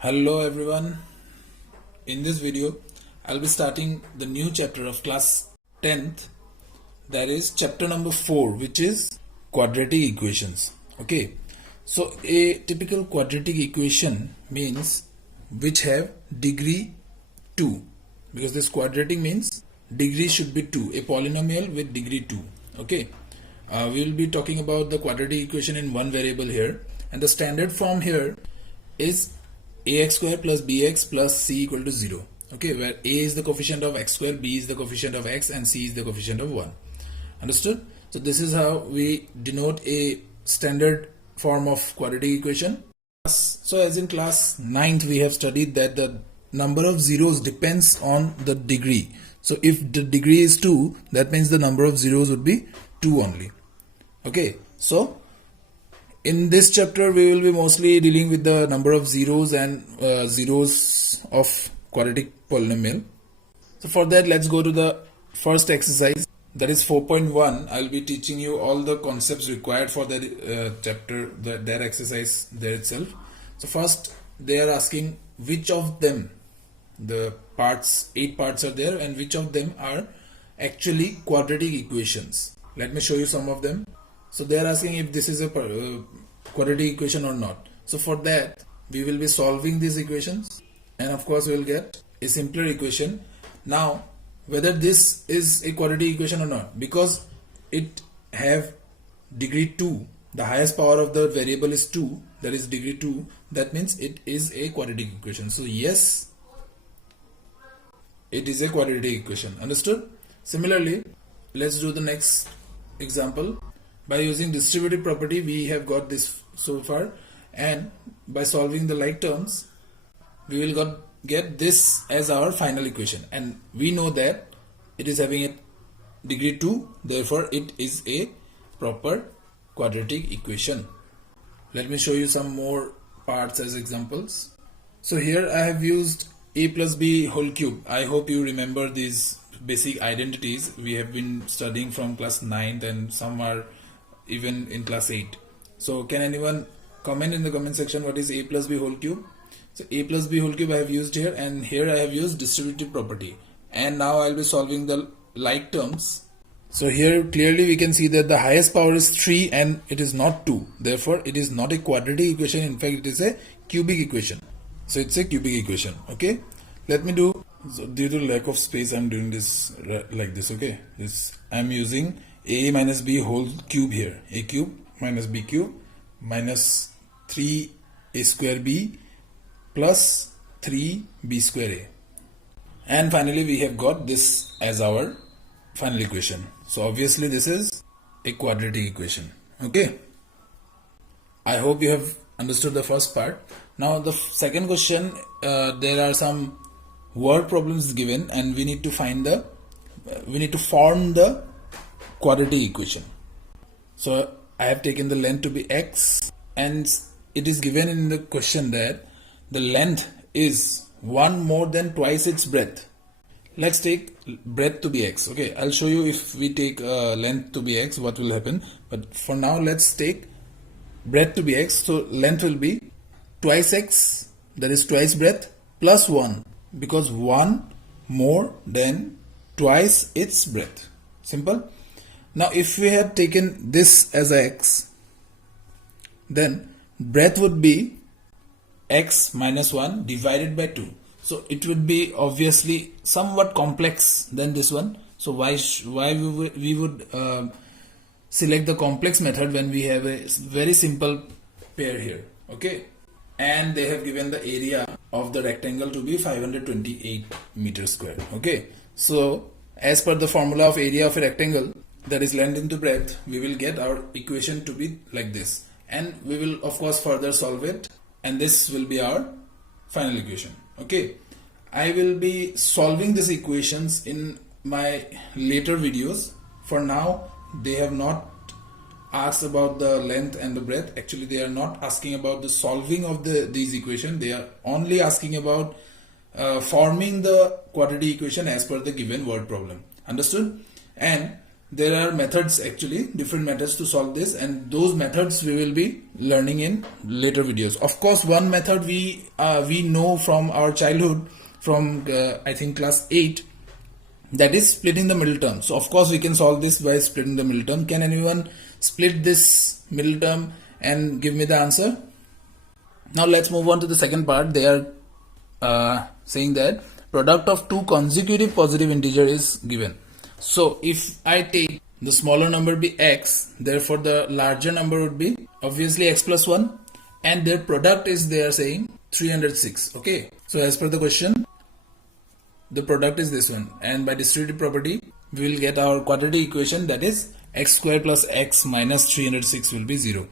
Hello everyone. In this video I'll be starting the new chapter of class 10th, that is chapter number 4, which is quadratic equations. Okay, so a typical quadratic equation means which have degree 2, because this quadratic means degree should be 2, a polynomial with degree 2. Okay, we will be talking about the quadratic equation in one variable here, and the standard form here is ax square plus bx plus c equal to 0. Okay, where a is the coefficient of x square, b is the coefficient of x, and c is the coefficient of 1. Understood? So this is how we denote a standard form of quadratic equation. So as in class 9th we have studied that the number of zeros depends on the degree. So if the degree is 2, that means the number of zeros would be 2 only. Okay, so in this chapter we will be mostly dealing with the number of zeros and zeros of quadratic polynomial. So for that, let's go to the first exercise, that is 4.1. I'll be teaching you all the concepts required for that chapter, that exercise there itself. So first they are asking which of them, the parts, 8 parts are there, and which of them are actually quadratic equations. Let me show you some of them. So they are asking if this is a quadratic equation or not. So for that we will be solving these equations, and of course we will get a simpler equation. Now whether this is a quadratic equation or not, because it have degree 2, the highest power of the variable is 2, that is degree 2, that means it is a quadratic equation. So yes, it is a quadratic equation. Understood? Similarly, let's do the next example. By using distributive property we have got this so far, and by solving the like terms we will get this as our final equation, and we know that it is having a degree 2, therefore it is a proper quadratic equation. Let me show you some more parts as examples. So here I have used a plus b whole cube. I hope you remember these basic identities we have been studying from class 9th, and some are even in class 8. So can anyone comment in the comment section what is a plus b whole cube? So a plus b whole cube I have used here, and here I have used distributive property, and now I will be solving the like terms. So here clearly we can see that the highest power is 3 and it is not 2, therefore it is not a quadratic equation. In fact, it is a cubic equation. So it's a cubic equation. Okay, let me do, so due to lack of space I'm doing this like this. Okay, I'm using a minus b whole cube here, a cube minus b cube minus 3 a square b plus 3 b square a, and finally we have got this as our final equation. So obviously this is a quadratic equation. Okay, I hope you have understood the first part. Now the second question, there are some word problems given, and we need to form the quadratic equation. So I have taken the length to be x, and it is given in the question that the length is 1 more than twice its breadth. Let's take breadth to be x. Okay, I'll show you if we take length to be x what will happen, but for now let's take breadth to be x. So length will be twice x, that is twice breadth, plus 1, because 1 more than twice its breadth. Simple. Now if we had taken this as x, then breadth would be x minus 1 divided by 2. So it would be obviously somewhat complex than this one. So why we would select the complex method when we have a very simple pair here. Okay, and they have given the area of the rectangle to be 528 meters square. Okay, so as per the formula of area of a rectangle, that is length into breadth, we will get our equation to be like this, and we will of course further solve it, and this will be our final equation. Okay, I will be solving these equations in my later videos. For now they have not asked about the length and the breadth. Actually they are not asking about the solving of these equations, they are only asking about forming the quadratic equation as per the given word problem. Understood? And there are methods, actually different methods to solve this, and those methods we will be learning in later videos. Of course, one method we know from our childhood, from I think class 8, that is splitting the middle term. So of course we can solve this by splitting the middle term. Can anyone split this middle term and give me the answer? Now let's move on to the second part. They are saying that product of two consecutive positive integer is given. So if I take the smaller number be x, therefore the larger number would be obviously x plus 1, and their product is, they are saying, 306. Okay, so as per the question, the product is this one, and by distributive property we will get our quadratic equation, that is x square plus x minus 306 will be 0.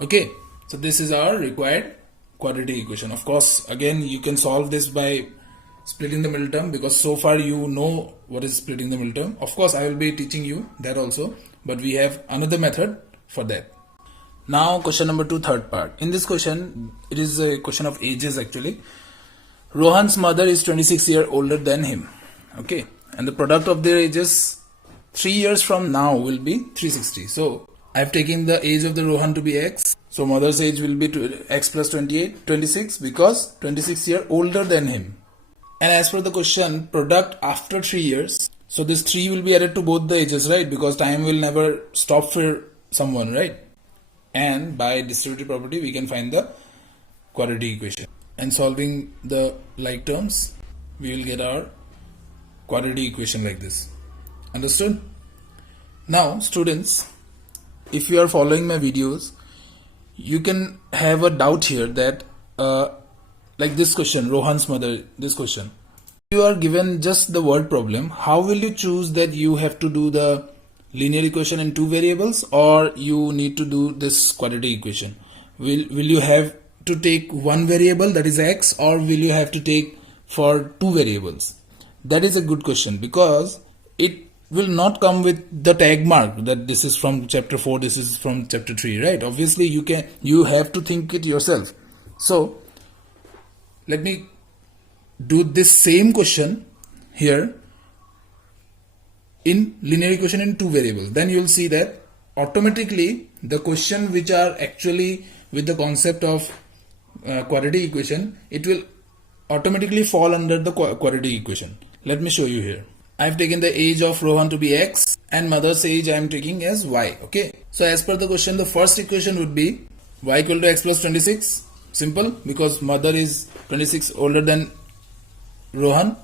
Okay, so this is our required quadratic equation. Of course, again you can solve this by splitting the middle term, because so far you know what is splitting the middle term. Of course I will be teaching you that also, but we have another method for that. Now question number 2, third part. In this question, it is a question of ages actually. Rohan's mother is 26 years older than him. Okay, and the product of their ages 3 years from now will be 360. So I have taken the age of the Rohan to be x. So mother's age will be x plus 26, because 26 years older than him. And as per the question, product after 3 years, so this 3 will be added to both the ages, right? Because time will never stop for someone, right? And by distributive property we can find the quadratic equation, and solving the like terms we will get our quadratic equation like this. Understood? Now students, if you are following my videos, you can have a doubt here that like this question, Rohan's mother, this question, you are given just the word problem, how will you choose that you have to do the linear equation in 2 variables, or you need to do this quadratic equation? Will you have to take one variable, that is x, or will you have to take for 2 variables? That is a good question, because it will not come with the tag mark that this is from chapter 4, this is from chapter 3, right? Obviously you have to think it yourself. So let me do this same question here in linear equation in 2 variables. Then you will see that automatically the question which are actually with the concept of quadratic equation, it will automatically fall under the quadratic equation. Let me show you here. I have taken the age of Rohan to be x, and mother's age I am taking as y. Okay, so as per the question, the first equation would be y equal to x plus 26. Simple, because mother is 26 older than Rohan.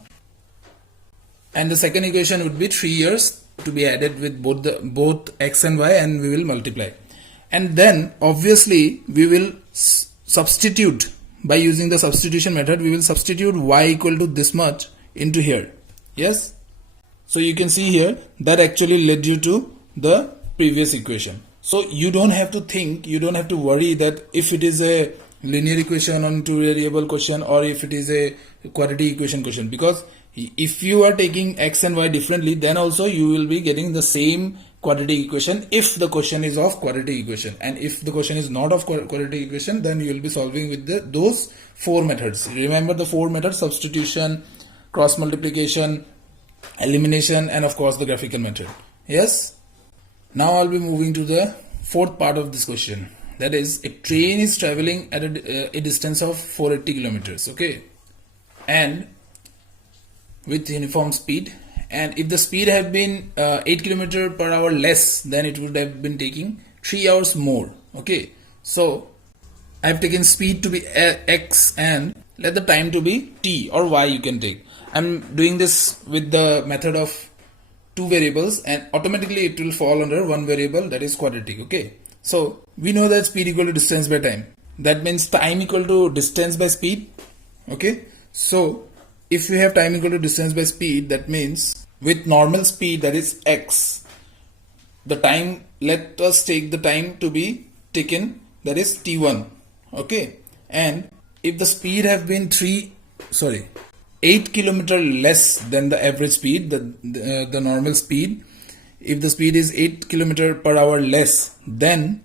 And the second equation would be 3 years to be added with both x and y, and we will multiply. And then obviously we will substitute, by using the substitution method, we will substitute y equal to this much into here. Yes, so you can see here that actually led you to the previous equation. So you don't have to think, you don't have to worry that if it is a linear equation on 2 variable question, or if it is a quadratic equation question, because if you are taking x and y differently, then also you will be getting the same quadratic equation if the question is of quadratic equation. And if the question is not of quadratic equation, then you will be solving with those 4 methods. Remember the 4 methods: substitution, cross multiplication, elimination, and of course the graphical method. Yes. Now I'll be moving to the 4th part of this question. That is, a train is traveling at a distance of 480 kilometers. Okay, and with uniform speed, and if the speed had been 8 km per hour less, then it would have been taking 3 hours more. Okay, so I have taken speed to be x and let the time to be t or y. You can take. I'm doing this with the method of 2 variables, and automatically it will fall under 1 variable, that is quadratic. Okay, so we know that speed equal to distance by time. That means time equal to distance by speed. Okay, so if we have time equal to distance by speed, that means with normal speed, that is x, the time, let us take the time to be taken, that is t1. Okay, and if the speed have been 8 km less than the average speed, the normal speed, if the speed is 8 km per hour less, then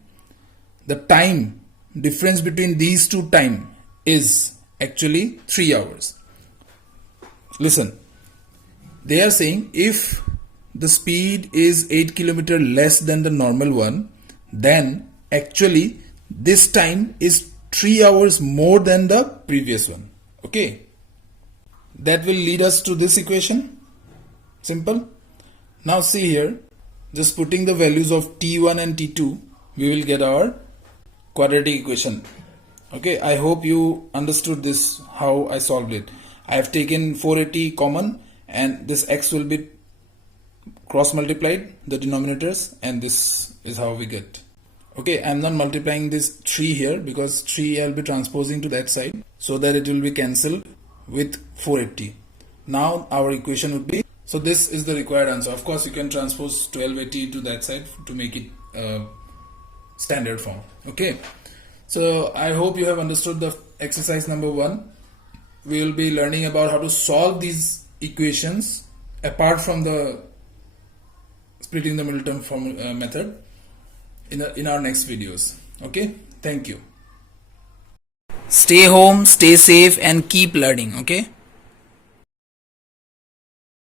the time difference between these two time is actually 3 hours. Listen, they are saying if the speed is 8 kilometer less than the normal one, then actually this time is 3 hours more than the previous one. Okay, that will lead us to this equation. Simple. Now see here, just putting the values of t1 and t2, we will get our quadratic equation. Okay, I hope you understood this, how I solved it. I have taken 480 common, and this x will be cross multiplied, the denominators, and this is how we get. Okay, I am not multiplying this 3 here because 3 I will be transposing to that side so that it will be cancelled with 480. Now our equation would be, so this is the required answer. Of course you can transpose 1280 to that side to make it standard form. Okay, so I hope you have understood the exercise number 1. We will be learning about how to solve these equations apart from the splitting the middle term form method in our next videos. Okay, thank you. Stay home, stay safe, and keep learning. Okay.